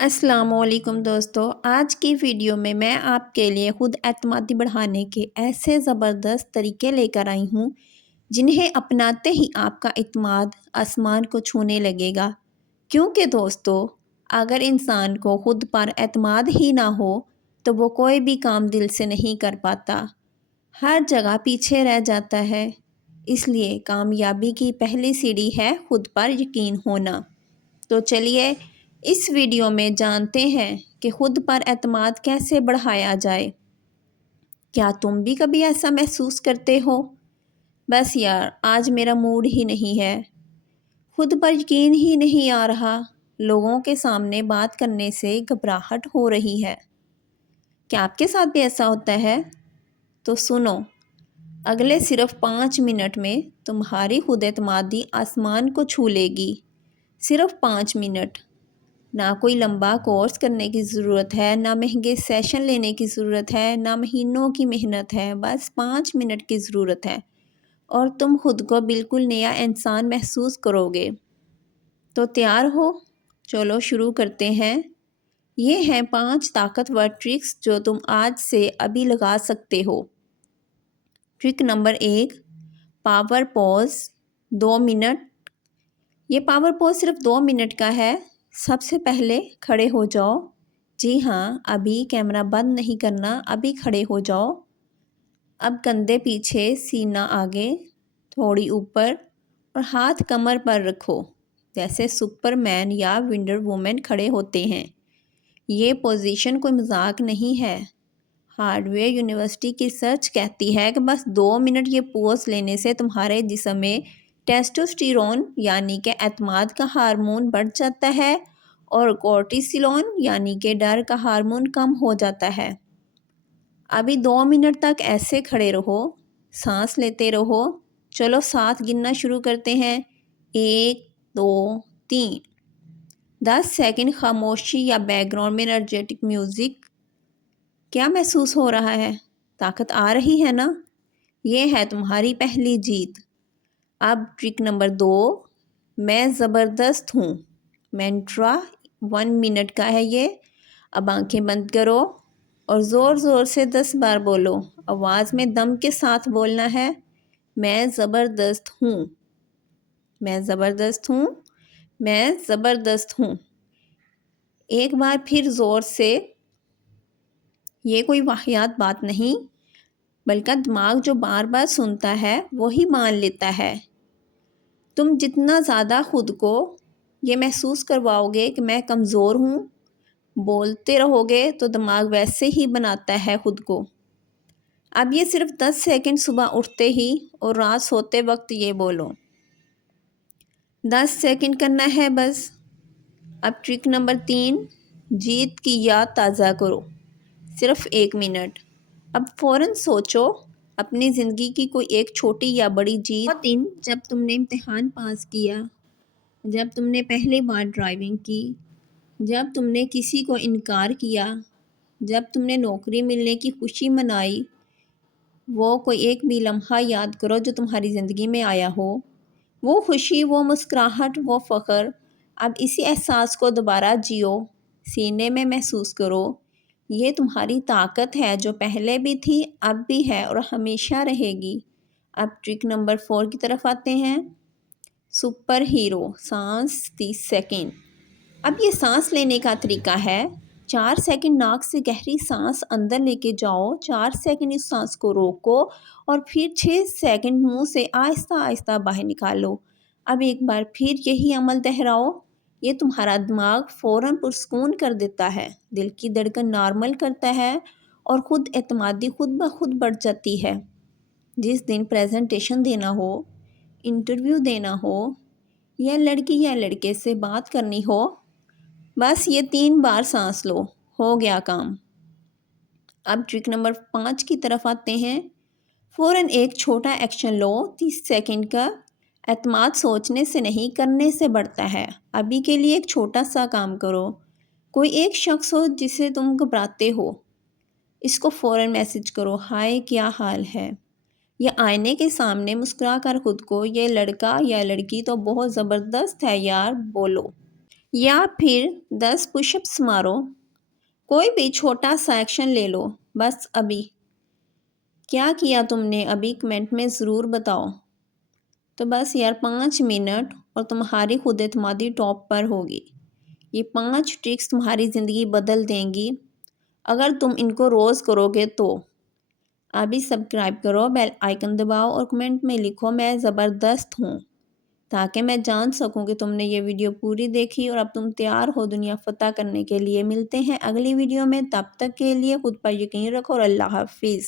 السلام علیکم دوستو، آج کی ویڈیو میں آپ کے لیے خود اعتمادی بڑھانے کے ایسے زبردست طریقے لے کر آئی ہوں جنہیں اپناتے ہی آپ کا اعتماد آسمان کو چھونے لگے گا۔ کیونکہ دوستو، اگر انسان کو خود پر اعتماد ہی نہ ہو تو وہ کوئی بھی کام دل سے نہیں کر پاتا، ہر جگہ پیچھے رہ جاتا ہے۔ اس لیے کامیابی کی پہلی سیڑھی ہے خود پر یقین ہونا۔ تو چلیے اس ویڈیو میں جانتے ہیں کہ خود پر اعتماد کیسے بڑھایا جائے۔ کیا تم بھی کبھی ایسا محسوس کرتے ہو؟ بس یار، آج میرا موڈ ہی نہیں ہے، خود پر یقین ہی نہیں آ رہا، لوگوں کے سامنے بات کرنے سے گھبراہٹ ہو رہی ہے۔ کیا آپ کے ساتھ بھی ایسا ہوتا ہے؟ تو سنو، اگلے صرف 5 منٹ میں تمہاری خود اعتمادی آسمان کو چھو لے گی۔ صرف 5 منٹ۔ نہ کوئی لمبا کورس کرنے کی ضرورت ہے، نہ مہنگے سیشن لینے کی ضرورت ہے، نہ مہینوں کی محنت ہے، بس 5 منٹ کی ضرورت ہے اور تم خود کو بالکل نیا انسان محسوس کرو گے۔ تو تیار ہو؟ چلو شروع کرتے ہیں۔ یہ ہیں 5 طاقتور ٹرکس جو تم آج سے ابھی لگا سکتے ہو۔ Trick number 1، power pose 2 minute. یہ پاور پوز صرف 2 منٹ کا ہے۔ سب سے پہلے کھڑے ہو جاؤ۔ جی ہاں، ابھی کیمرہ بند نہیں کرنا، ابھی کھڑے ہو جاؤ۔ اب کندھے پیچھے، سینہ آگے، تھوڑی اوپر اور ہاتھ کمر پر رکھو، جیسے سپر مین یا ونڈر وومن کھڑے ہوتے ہیں۔ یہ پوزیشن کوئی مذاق نہیں ہے۔ ہارڈ ویئر یونیورسٹی کی ریسرچ کہتی ہے کہ بس 2 منٹ یہ پوز لینے سے تمہارے جسم میں ٹیسٹوسٹیرون یعنی کہ اعتماد کا ہارمون بڑھ جاتا ہے اور کورٹیسولون یعنی کہ ڈر کا ہارمون کم ہو جاتا ہے۔ ابھی 2 منٹ تک ایسے کھڑے رہو، سانس لیتے رہو۔ چلو ساتھ گننا شروع کرتے ہیں۔ 1 2 3۔ 10 سیکنڈ خاموشی یا بیک گراؤنڈ میں انرجیٹک میوزک۔ کیا محسوس ہو رہا ہے؟ طاقت آ رہی ہے نا؟ یہ ہے تمہاری پہلی جیت۔ اب ٹرک نمبر 2، میں زبردست ہوں مینٹرا 1 منٹ کا ہے یہ۔ اب آنکھیں بند کرو اور زور زور سے 10 بار بولو۔ آواز میں دم کے ساتھ بولنا ہے۔ میں زبردست ہوں، میں زبردست ہوں، میں زبردست ہوں۔ ایک بار پھر زور سے۔ یہ کوئی واہیات بات نہیں، بلکہ دماغ جو بار بار سنتا ہے وہی مان لیتا ہے۔ تم جتنا زیادہ خود کو یہ محسوس کرواؤ گے کہ میں کمزور ہوں، بولتے رہو گے تو دماغ ویسے ہی بناتا ہے خود کو۔ اب یہ صرف 10 سیکنڈ صبح اٹھتے ہی اور رات سوتے وقت یہ بولو۔ 10 سیکنڈ کرنا ہے بس۔ اب ٹرک نمبر 3، جیت کی یاد تازہ کرو۔ صرف 1 منٹ۔ اب فوراً سوچو اپنی زندگی کی کوئی ایک چھوٹی یا بڑی جیت۔ وہ دن جب تم نے امتحان پاس کیا، جب تم نے پہلی بار ڈرائیونگ کی، جب تم نے کسی کو انکار کیا، جب تم نے نوکری ملنے کی خوشی منائی۔ وہ کوئی ایک بھی لمحہ یاد کرو جو تمہاری زندگی میں آیا ہو۔ وہ خوشی، وہ مسکراہٹ، وہ فخر۔ اب اسی احساس کو دوبارہ جیو، سینے میں محسوس کرو۔ یہ تمہاری طاقت ہے جو پہلے بھی تھی، اب بھی ہے اور ہمیشہ رہے گی۔ اب ٹرک نمبر 4 کی طرف آتے ہیں۔ سپر ہیرو سانس 30 سیکنڈ۔ اب یہ سانس لینے کا طریقہ ہے۔ 4 سیکنڈ ناک سے گہری سانس اندر لے کے جاؤ، 4 سیکنڈ اس سانس کو روکو اور پھر 6 سیکنڈ منہ سے آہستہ آہستہ باہر نکالو۔ اب ایک بار پھر یہی عمل دہراؤ۔ یہ تمہارا دماغ فوراً پرسکون کر دیتا ہے، دل کی دھڑکن نارمل کرتا ہے اور خود اعتمادی خود بخود بڑھ جاتی ہے۔ جس دن پریزنٹیشن دینا ہو، انٹرویو دینا ہو یا لڑکی یا لڑکے سے بات کرنی ہو، بس یہ 3 بار سانس لو، ہو گیا کام۔ اب ٹرک نمبر 5 کی طرف آتے ہیں۔ فوراً ایک چھوٹا ایکشن لو، 30 سیکنڈ کا۔ اعتماد سوچنے سے نہیں، کرنے سے بڑھتا ہے۔ ابھی کے لیے ایک چھوٹا سا کام کرو۔ کوئی ایک شخص ہو جسے تم گھبراتے ہو، اس کو فوراً میسج کرو، ہائے کیا حال ہے؟ یا آئینے کے سامنے مسکرا کر خود کو، یہ لڑکا یا لڑکی تو بہت زبردست ہے یار، بولو۔ یا پھر 10 پش اپس مارو، کوئی بھی چھوٹا سا ایکشن لے لو۔ بس ابھی کیا کیا تم نے ابھی کمنٹ میں ضرور بتاؤ۔ تو بس یار 5 منٹ اور تمہاری خود اعتمادی ٹاپ پر ہوگی۔ یہ 5 ٹرکس تمہاری زندگی بدل دیں گی اگر تم ان کو روز کرو گے تو۔ ابھی سبسکرائب کرو، بیل آئیکن دباؤ اور کمنٹ میں لکھو میں زبردست ہوں، تاکہ میں جان سکوں کہ تم نے یہ ویڈیو پوری دیکھی اور اب تم تیار ہو دنیا فتح کرنے کے لیے۔ ملتے ہیں اگلی ویڈیو میں، تب تک کے لیے خود پر یقین رکھو اور اللہ حافظ۔